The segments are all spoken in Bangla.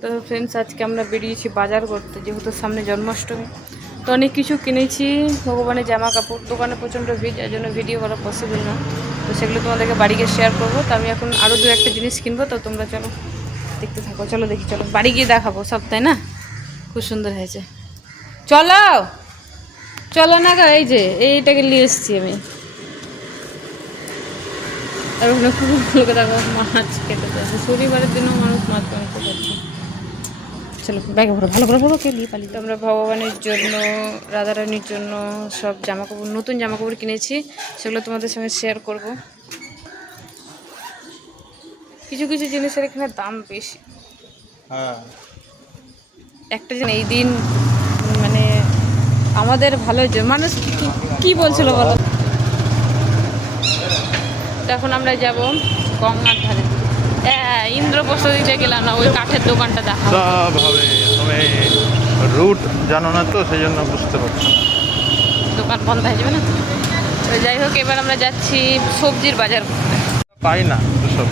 তো ফ্রেন্ডস আজকে আমরা বেরিয়েছি বাজার করতে, যেহেতু সামনে জন্মাষ্টমী। তো অনেক কিছু কিনেছি, ভগবানের জামা কাপড় দোকানে প্রচণ্ড ভিড়, যার জন্য ভিডিও করা পসিবল না। তো সেগুলো তোমাদেরকে বাড়ি গিয়ে শেয়ার করব। তো আমি এখন আরও দু একটা জিনিস কিনবো, তো তোমরা চলো, দেখতে থাকো। চলো দেখি, চলো। বাড়ি গিয়ে দেখাবো সব, তাই না? খুব সুন্দর হয়েছে। চলো! চলো না এই যে, এইটাকে নিয়ে এসেছি আমি। আর ওখানে কুকুরগুলোকে দেখো মাছ কেটে দেয়। শনিবারের দিনও মানুষ মাছ মাংস খাচ্ছে চলো ব্যাগে ভরো ভালো করে ভরো কে নিয়ে পালিয়ে আমরা ভগবানের জন্য রাধারানীর জন্য সব জামা কাপড় নতুন জামা কাপড় কিনেছি। সেগুলো তোমাদের সঙ্গে শেয়ার করব। কিছু কিছু জিনিসের এখানে দাম বেশি। হ্যাঁ। একটা জিনিস এই দিন মানে আমাদের ভালো মানুষ কি- কি বলছিল বলো? তো এখন আমরা যাব গঙ্গার ধারে। হ্যাঁ ইন্দ্রপ্রসাদিতে গেলাম না ওই কাঠের দোকানটা দেখা সব হবে তুমি রুট জানো না তো সেই জন্য বুঝতে পারছ না। দোকান বন্ধ হয়ে যাবে না? তো যাই হোক এবার আমরা যাচ্ছি সবজির বাজার করতে পাই না তো সব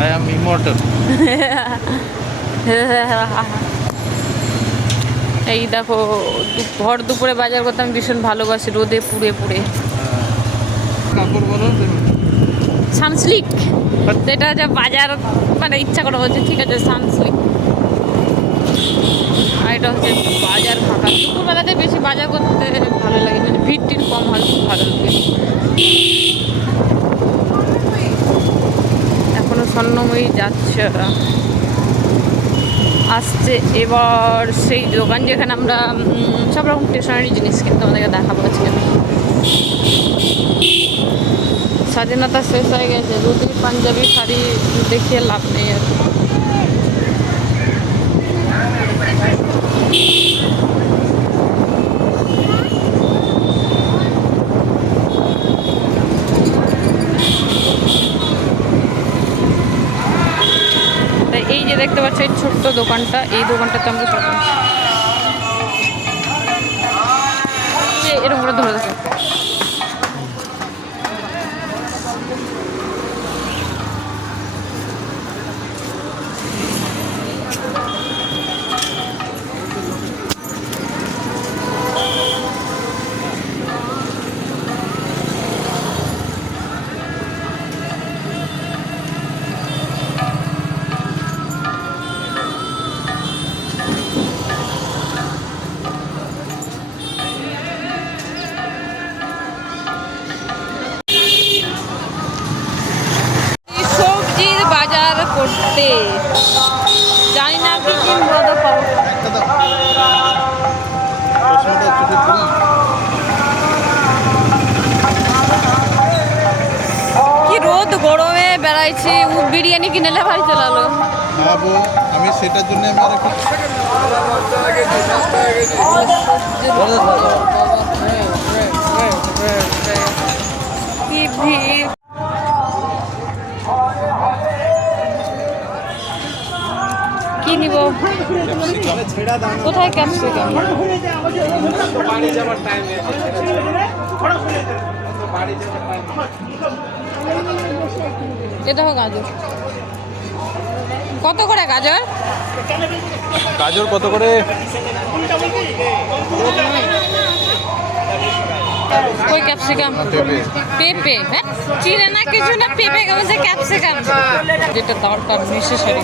আই অ্যাম ইমর্টাল এই দেখো ভর দুপুরে বাজার করতে আমি ভীষণ ভালোবাসি রোদে পুড়ে পুড়ে। সানস্লিক? যেটা যা বাজার মানে ইচ্ছা করে বলছে, ঠিক আছে, সানস্লিক। আর এটা হচ্ছে বাজার ফাঁকা। দুপুরবেলাতে বেশি বাজার করতে ভালো লাগে মানে ভিড় কম হয়, খুব ভালো লাগে। এখনও স্বর্ণময়ী যাচ্ছে ওরা। আসছে এবার সেই দোকান যেখানে আমরা সব রকম স্টেশনারি জিনিস কিন্তু আমাদেরকে দেখাবো আজকে। স্বাধীনতা শেষ হয়ে গেছে রুটি পাঞ্জাবি শাড়ি দেখিয়ে লাভ নেই আর এই যে দেখতে পাচ্ছ, এই ছোট্ট দোকানটা, এই দোকানটাতে আমরা এরকম ধরে করতে। জানি না কি পাবো কি রোদ গরমে বেড়াইছি উ বিরিয়ানি কিনেলে ভাই চালালো বউ আমি সেটার জন্য কি ভিড়। নিব। কোথায় ক্যাপসিকাম এ দেখো গাজর। কত করে গাজর? গাজর কত করে? কই ক্যাপসিকাম। পেঁপে। হ্যাঁ? চিড়ে না কিছু না পেঁপে কেমন যে ক্যাপসিকাম। যেটা দরকার নেসেসারি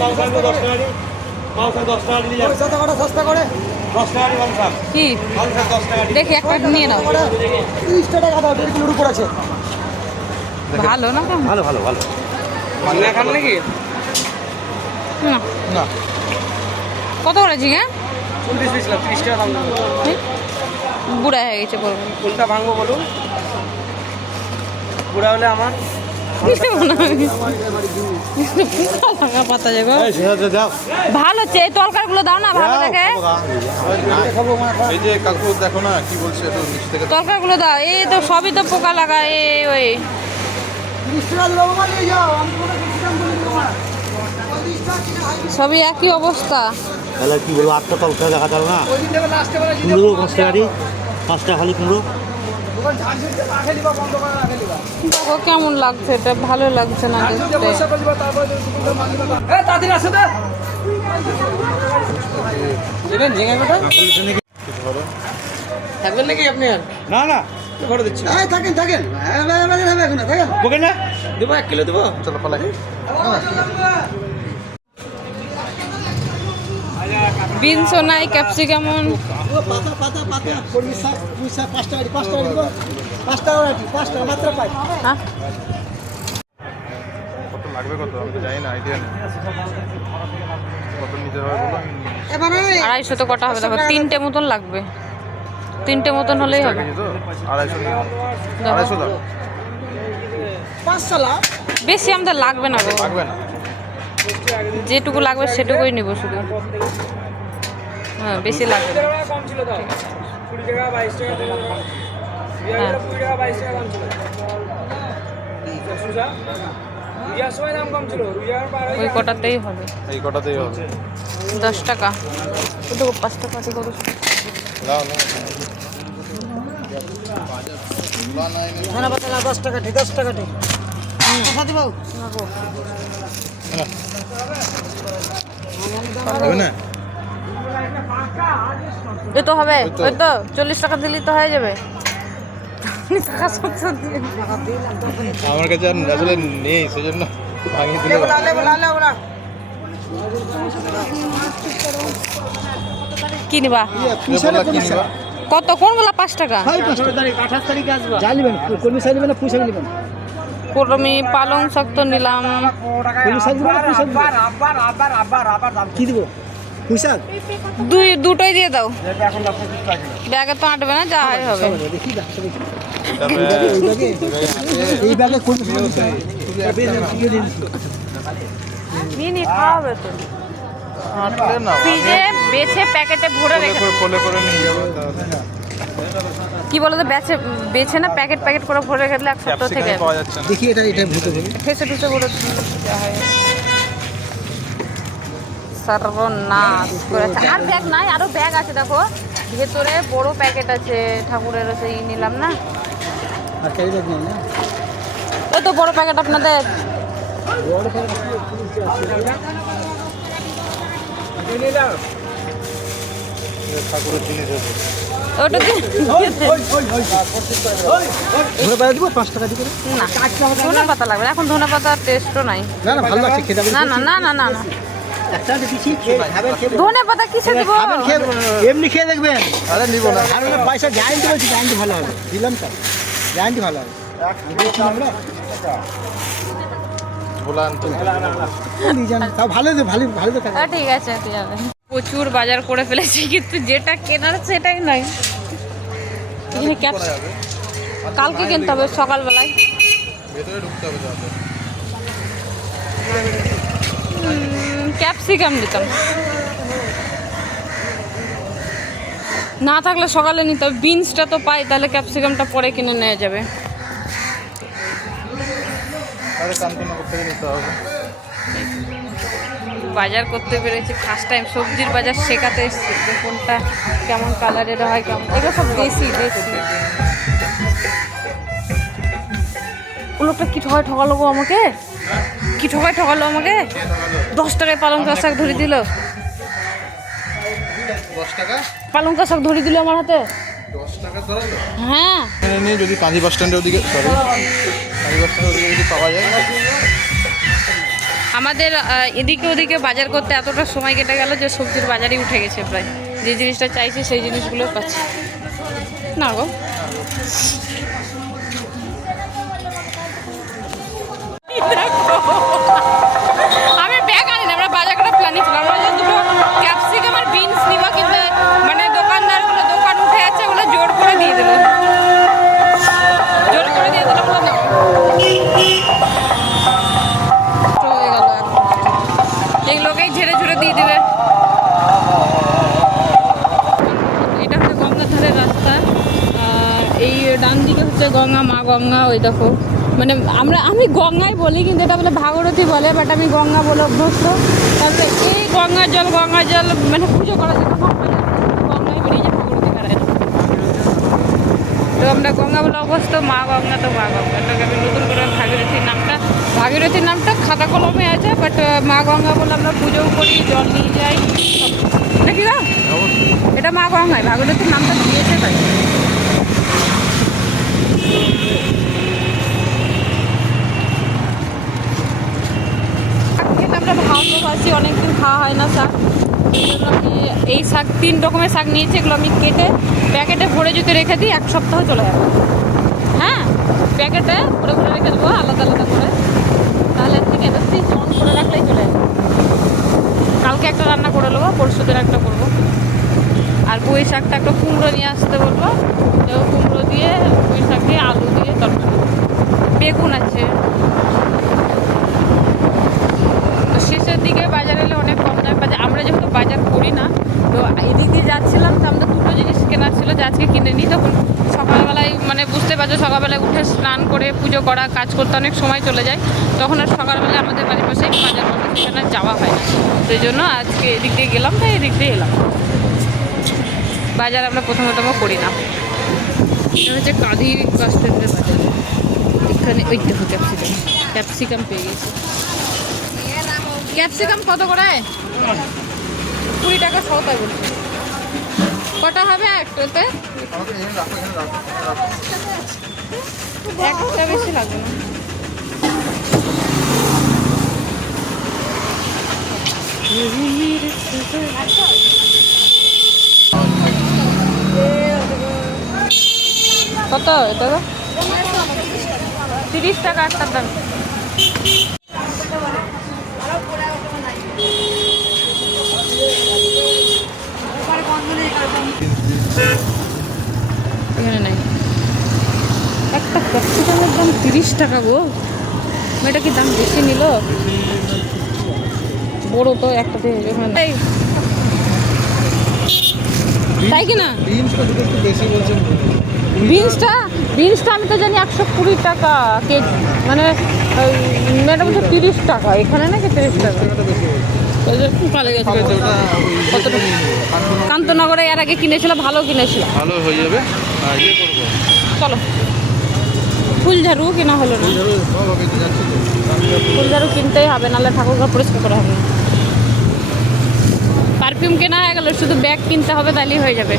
কি? দেখি এক প্যাকেট নিয়ে নাও। ভালো না? ভালো ভালো ভালো। না। না। কত করে ঝিঙে বুড়া হয়ে গেছে বলব। কোনটা ভাঙবো বলুন? বুড়া হলে আমার? ভালো হচ্ছে এই তরকারিগুলো দাও না ভালো লাগে। এই যে কাকু দেখো না কি বলছে থেকে তরকারিগুলো দাও এই তো সবই তো পোকা লাগা ওই। সবই একই অবস্থা। তাহলে কি বলব আটটা তলকা দেখা যাবে না? কুমড়ো পাঁচ টাকা দিই পাঁচ টাকা খালি কুমড়ো দেখো কেমন লাগছে এটা ভালো লাগছে না দেখতে। থাকবেন নাকি আপনি আর? না না। করে দিচ্ছি। এই থাকেন থাকেন। হবে হবে এখন থাকেন না? দেবো এক কিলো দেবো। চলো পালাই। মাত্র পাই হ্যাঁ? কত লাগবে কত? আমি তো জানি না আইডিয়া নেই। কত নিতে হবে বলো আমি নিয়ে নিচ্ছি। এবারে আড়াইশো তো কটা হবে দেখো তিনটে মতন লাগবে। তিনটে মতন হলেই হবে। আড়াইশো। আড়াইশো দাও। বেশি আমাদের লাগবে না লাগবে না। যেটুকু লাগবে সেটুকুই নিব শুধু। হ্যাঁ বেশি লাগবে। কম ছিল তো। কুড়ি টাকা বাইশ টাকা কুড়ি টাকা বাইশ টাকা কম ছিল। ওই কটাতেই হবে। এই কটাতেই হবে। দশ টাকা। ওটা পাঁচ টাকা কত দাও ধনে পাতা না দশ টাকা ঠিক দশ টাকা ঠিক। কথা দিব? না? এ তো হবে ওই তো। চল্লিশ টাকা দিলেই তো হয়ে যাবে। টাকা সত্তর আমার কাছে আর আসলে নেই সেজন্য ভাঙিয়ে দিলে। কি নিবা? কত কোনগুলো পাঁচ টাকা? কর্মী পালং শক্ত নিলাম। কি দিব? দুই দুটোই দিয়ে দাও। ব্যাগে তো আটবে না যা হয় হবে। এই ব্যাগে খাওয়াবে তো। ফ্রিজে বেছে প্যাকেটে ভরে রেখে করে কোলে করে নিয়ে যাব কি বলো তো বেছে বেছে না প্যাকেট প্যাকেট করে ভরে রেখে দিলে এক সপ্তাহ থেকে। দেখি এটা এটা ভূত ঠুসে করে যা হয় সর্বনাশ করেছে। আর ব্যাগ নাই আরও ব্যাগ আছে দেখো। ভেতরে বড় প্যাকেট আছে ঠাকুরের সেই নিলাম না। না। ওই তো বড় প্যাকেট আপনাদের। বড় ঠাকুরের জিনিস আছে। ওটা দিয়ে ধরে পাতা দিব? পাঁচ টাকা দিব? না ধনে পাতা লাগবে এখন ধনে পাতার টেস্টও নাই। না না ভালো লাগছে খেতে না না না না না না। একটা দিচ্ছি খেয়ে খাবেন খেয়ে ধনে পাতা কিসে দিব? খাবেন খেয়ে এমনি খেয়ে দেখবেন। আরে নিবো না। আর পয়সা গ্যারান্টি বলছি গ্যারান্টি ভালো হবে। দিলাম তো। গ্যারান্টি ভালো হবে। ঠিক আছে প্রচুর বাজার করে ফেলেছি কিন্তু যেটা কেনার সেটাই নয় এখানে কালকে কিনতে হবে সকালবেলায়। ভেতরে ঢুকতে হবে ক্যাপসিকাম দিতাম। না থাকলে সকালে নিতে হবে বিনসটা তো পাই তাহলে ক্যাপসিকামটা পরে কিনে নেওয়া যাবে। বাজার করতে পেরেছি ফার্স্ট টাইম সবজির বাজার শেখাতে এসেছি যে কোনটা কেমন কালারের হয় কেমন এগুলো সব দেশি দেশি। ও লোকটা কি ঠকায় ঠকালো গো আমাকে? কি ঠকায় ঠকালো আমাকে? দশ টাকায় পালঙ্কা শাক ধরে দিল। পালঙ্কা শাক ধরে দিল আমার হাতে। হ্যাঁ। যদি কাঁদি বাস স্ট্যান্ডের ওদিকে সরি কাঁদি বাস স্ট্যান্ডের ওদিকে যদি পাওয়া যায়। আমাদের এদিকে ওদিকে বাজার করতে এতটা সময় কেটে গেল যে সবজির বাজারই উঠে গেছে প্রায়। যে জিনিসটা চাইছি সেই জিনিসগুলো পাচ্ছি। না গো। হচ্ছে গঙ্গা মা গঙ্গা ওই দেখো। মানে আমরা আমি গঙ্গাই বলি কিন্তু এটা বলে ভাগরথী বলে বাট আমি গঙ্গা বলে অভ্যস্ত। তারপরে এই গঙ্গার জল গঙ্গার জল মানে পুজো করা যেত গঙ্গায় বেরিয়ে যায় ভাগরথী বেড়ায় তো আমরা গঙ্গা বলে অভ্যস্ত মা গঙ্গা তো মা গঙ্গা। তো আমি নতুন করে ভাগীরথীর নামটা ভাগীরথীর নামটা খাতা কলমে আছে বাট মা গঙ্গা বলে আমরা পুজোও করি জল নিয়ে যাই। নাকি না এটা মা গঙ্গায় ভাগীরথীর নামটা দিয়েছে তাই। আমরা ভালোবাসি অনেকদিন খাওয়া হয় না শাক। আমি এই শাক, তিন রকমের শাক নিয়েছি, এগুলো আমি কেটে প্যাকেটে ভরে যদি রেখে দিই, এক সপ্তাহ চলে যাবে। হ্যাঁ প্যাকেটে ভরে ভরে রেখে দেবো, আলাদা আলাদা করে। তাহলে থেকে বেশি অন করে রাখলেই চলে যাবে। কালকে একটা রান্না করে নেব, পরশু দিন একটা করব। আর পুঁই শাকটা একটা কুমড়ো নিয়ে আসতে বলব। তো কুমড়ো দিয়ে, পুঁই শাক দিয়ে, আলু দিয়ে তরকারি। বেগুন আছে। তো শেষের দিকে বাজার এলে অনেক কম দামে বাজার আমরা যেহেতু বাজার করি না, তো এদিক দিয়ে যাচ্ছিলাম তো আমাদের দুটো জিনিস কেনার ছিল যে আজকে কিনে নিই। তখন সকালবেলায় মানে বুঝতে পারছ, সকালবেলায় উঠে স্নান করে পুজো করা, কাজ করতে অনেক সময় চলে যায়। তখন আর সকালবেলায় আমাদের বাড়ির পাশেই বাজার করতে সেখানে যাওয়া হয় না। সেই জন্য আজকে এদিক দিয়ে গেলাম, তাই এদিক দিয়ে এলাম। বাজার আমরা প্রথমতম করি না। এটা হচ্ছে কাঁদি বাস বাজার। এখানে ওই দেখো ক্যাপসিকাম। ক্যাপসিকাম পেয়ে গেছি। ক্যাপসিকাম কত করে? কুড়ি টাকা সৌতায় বলছি। কটা হবে একটাতে। একটা বেশি লাগবে না। কত? এটা তিরিশ টাকা আটটার দাম। এখানে নাই। একটা ক্যাপসিকামের দাম তিরিশ টাকা গো। এটা কি দাম বেশি নিল? বড় তো একটা এখানে তাই কি না বিনসটা দুটো বেশি বলছেন। বিনসটা বিনসটা আমি তো জানি একশো কুড়ি টাকা কেজি মানে ম্যাডাম বলছে তিরিশ টাকা এখানে নাকি তিরিশ টাকা? কান্তনগরে এর আগে কিনেছিল ভালো কিনেছিল। ভালো হয়ে যাবে ইয়ে চলো। ফুলঝাড়ু কেনা হলো না। ফুলঝাড়ু কিনতেই হবে নাহলে ঠাকুর ঘর পরিষ্কার করা হবে পারফিউম কেনা হয়ে গেল শুধু ব্যাগ কিনতে হবে তাহলেই হয়ে যাবে।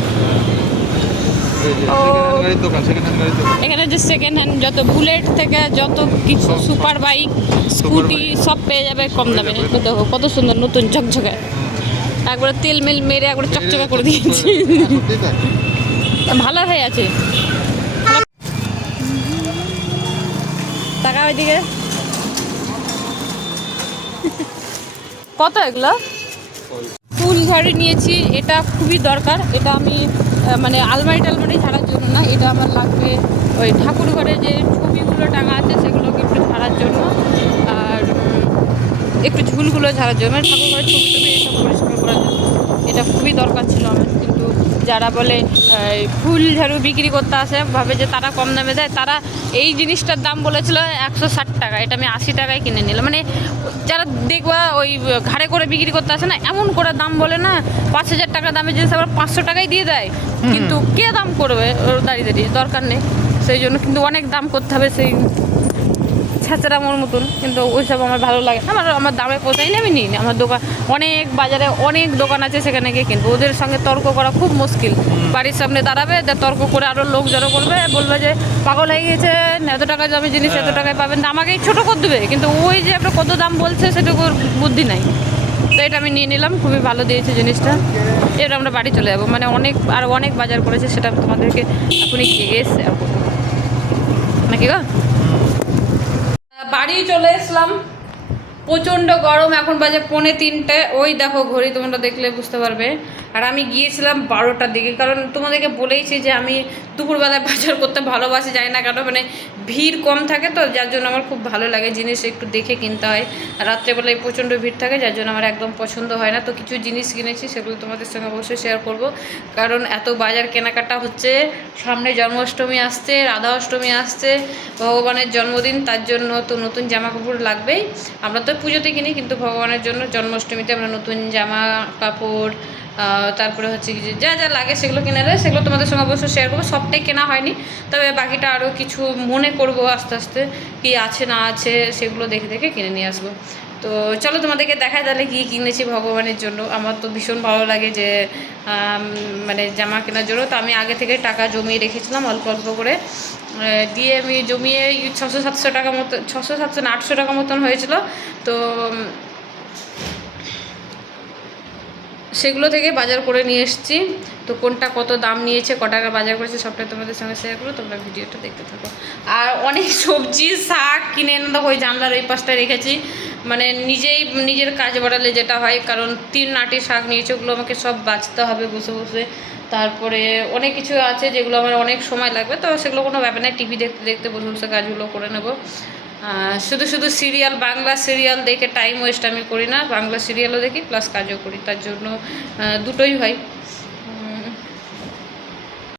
এখানে যে সেকেন্ড হ্যান্ড যত বুলেট থেকে যত কিছু। সুপার বাইক স্কুটি সব পেয়ে যাবে কম দামে। দেখো কত সুন্দর নতুন ঝকঝকে। একবারে তেল মেল মেরে একবারে চকচকে করে দিয়েছি। ভালো হয়ে আছে। টাকা ওইদিকে কত এগুলো? ফুল ঝাড়ু নিয়েছি এটা খুবই দরকার। এটা আমি মানে আলমারি টালমারি ঝাড়ার জন্য না, এটা আমার লাগবে ওই ঠাকুর ঘরে যে ছবিগুলো টাঙা আছে, সেগুলোকে একটু ঝাড়ার জন্য। আর একটু ঝুলগুলো ঝাড়ার জন্য মানে ঠাকুর ঘরের ছবি টবি এসব পরিষ্কার করার জন্য। এটা খুবই দরকার ছিল আমার। যারা বলে ফুল ঝাড়ু বিক্রি করতে আসে ভাবে যে তারা কম দামে দেয় তারা এই জিনিসটার দাম বলেছিল একশো ষাট টাকা এটা আমি আশি টাকায় কিনে নিলাম। মানে যারা দেখবা ওই ঘাড়ে করে বিক্রি করতে আসে না এমন করে দাম বলে না পাঁচ হাজার টাকা দামের জিনিস আবার পাঁচশো টাকায় দিয়ে দেয়। কিন্তু কে দাম করবে? ওর দাঁড়িয়ে দাঁড়িয়ে দরকার নেই। সেই জন্য কিন্তু অনেক দাম করতে হবে সেই ছাঁচড়া আমার মতন কিন্তু ওইসব আমার ভালো লাগে না। আমার আমার দামে পোষাই না আমি নিই না। আমার দোকান অনেক বাজারে অনেক দোকান আছে সেখানে গিয়ে কিনবো। ওদের সঙ্গে তর্ক করা খুব মুশকিল। বাড়ির সামনে দাঁড়াবে তর্ক করে আরও লোক জড়ো করবে বলবে যে পাগল হয়ে গেছে এত টাকা দামে জিনিস এত টাকায় পাবেন না আমাকেই ছোটো করে দেবে। কিন্তু ওই যে একটা কত দাম বলছে সেটুকুর বুদ্ধি নাই। তো এটা আমি নিয়ে নিলাম খুবই ভালো দিয়েছে জিনিসটা। এবার আমরা বাড়ি চলে যাব। মানে অনেক আর অনেক বাজার করেছে সেটা আমি তোমাদেরকে এখনই করব। নাকি গো? চলে এসলাম। প্রচণ্ড গরম, এখন বাজে পৌনে তিনটে। ওই দেখো ঘড়ি, তোমরা দেখলে বুঝতে পারবে। আর আমি গিয়েছিলাম বারোটার দিকে, কারণ তোমাদেরকে বলেইছি যে আমি দুপুরবেলায় বাজার করতে ভালোবাসি যাই না কেন মানে ভিড় কম থাকে তো, যার জন্য আমার খুব ভালো লাগে জিনিস একটু দেখে কিনতে হয়। আর রাত্রেবেলায় প্রচণ্ড ভিড় থাকে, যার জন্য আমার একদম পছন্দ হয় না। তো কিছু জিনিস কিনেছি, সেগুলো তোমাদের সঙ্গে অবশ্যই শেয়ার করব। কারণ এত বাজার কেনাকাটা হচ্ছে, সামনে জন্মাষ্টমী আসছে, রাধা অষ্টমী আসছে, ভগবানের জন্মদিন, তার জন্য তো নতুন জামা কাপড় লাগবেই। আমরা তো পুজোতে কিনি, কিন্তু ভগবানের জন্য জন্মাষ্টমীতে আমরা নতুন জামা কাপড় তারপরে হচ্ছে কি যে যা যা লাগে সেগুলো কিনে দেয় সেগুলো তোমাদের সঙ্গে অবশ্যই শেয়ার করব। সবটাই কেনা হয়নি, তবে বাকিটা আরও কিছু মনে করব আস্তে আস্তে কি আছে না আছে সেগুলো দেখে দেখে কিনে নিয়ে আসব। তো চলো তোমাদেরকে দেখায় তাহলে কী কিনেছি ভগবানের জন্য। আমার তো ভীষণ ভালো লাগে যে মানে জামা কেনার জন্য। তো আমি আগে থেকে টাকা জমিয়ে রেখেছিলাম অল্প অল্প করে। দিয়ে আমি জমিয়ে ছশো সাতশো টাকা মতো, ছশো সাতশো না আটশো টাকা মতন হয়েছিল। তো সেগুলো থেকে বাজার করে নিয়ে এসেছি। তো কোনটা কত দাম নিয়েছে, ক টাকা বাজার করেছে সবটা তোমাদের সঙ্গে শেয়ার করো তোমরা ভিডিওটা দেখতে থাকো। আর অনেক সবজি, শাক কিনে এনে দেখো, ওই জানলার ওই পাশটা রেখেছি। মানে নিজেই, নিজের কাজ বাড়ালে যেটা হয়, কারণ তিন নাটি শাক নিয়েছে, ওগুলো আমাকে সব বাঁচতে হবে বসে বসে। তারপরে অনেক কিছু আছে যেগুলো আমার অনেক সময় লাগবে, তো সেগুলো কোনো ব্যাপার নেই, টিভি দেখতে দেখতে বসে বসে কাজগুলো করে নেব। শুধু শুধু সিরিয়াল, বাংলা সিরিয়াল দেখে টাইম ওয়েস্ট আমি করি না, বাংলা সিরিয়ালও দেখি প্লাস কাজও করি, তার জন্য দুটোই হয়।